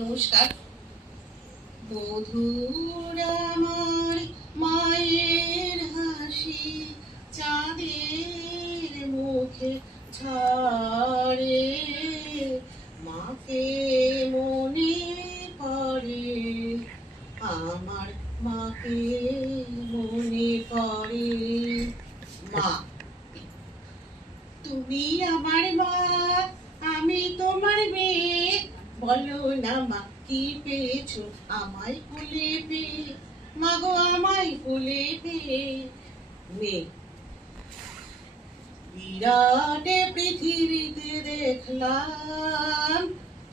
নমস্কার। মধুর আমার মায়ের হাসি চাঁদের মুখে ছাড়ে, মাকে মনে পড়ে, আমার মাকে মনে পড়ে। মা, তুমি আমার মা, আমি তোমার মেয়ে, বলো না মা কি পেয়েছো আমায় কোলে পেয়ে, মাগো আমায় কোলে পেয়ে। মেয়ে, বিরাট পৃথিবীতে দেখলাম,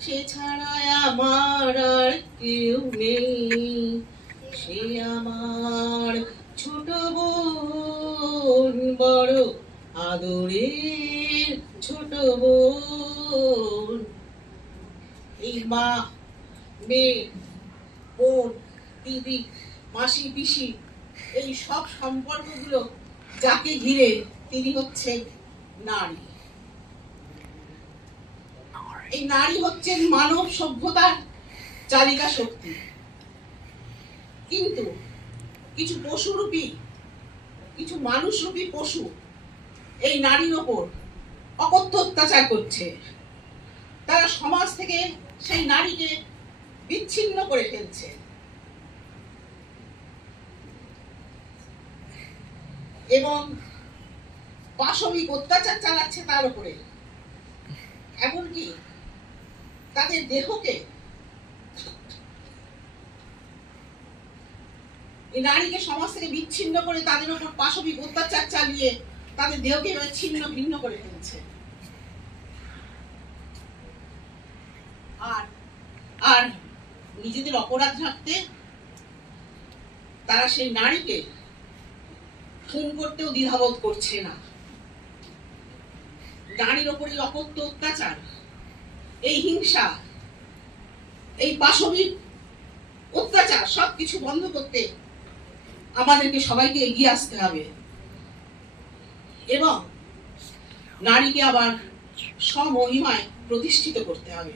সে ছাড়া আমার আর কেউ নেই, সে আমার ছোট বোন, বড় আদরের ছোট বোন। এই মা, মেয়ে, বোন, দিদি, মাসি, পিসি, এই সব সম্পর্কগুলো যাকে ঘিরে তিনি হচ্ছেন নারী। এই নারী হচ্ছেন মানব সভ্যতার চালিকা শক্তি। কিন্তু কিছু পশুরূপী, কিছু মানুষরূপী পশু এই নারীর ওপর অকথ্য অত্যাচার করছে। তারা সমাজ থেকে সেই নারীকে বিচ্ছিন্ন করে ফেলছে এবং পাশবিক অত্যাচার চালাচ্ছে তার উপরে। এমনকি তাদের দেহকে, এই নারীকে সমাজ থেকে বিচ্ছিন্ন করে তাদের উপর পাশবিক অত্যাচার চালিয়ে তাদের দেহকে ছিন্ন ভিন্ন করে ফেলছে। আর আর নিজেদের অপরাধ ঢাকতে তারা সেই নারীকে খুন করতেও দ্বিধাবোধ করছে না। নারীর ওপর এই অকথ্য অত্যাচার, এই হিংসা, এই পাশবিক অত্যাচার সবকিছু বন্ধ করতে আমাদেরকে সবাইকে এগিয়ে আসতে হবে এবং নারীকে আবার স্বমহিমায় প্রতিষ্ঠিত করতে হবে।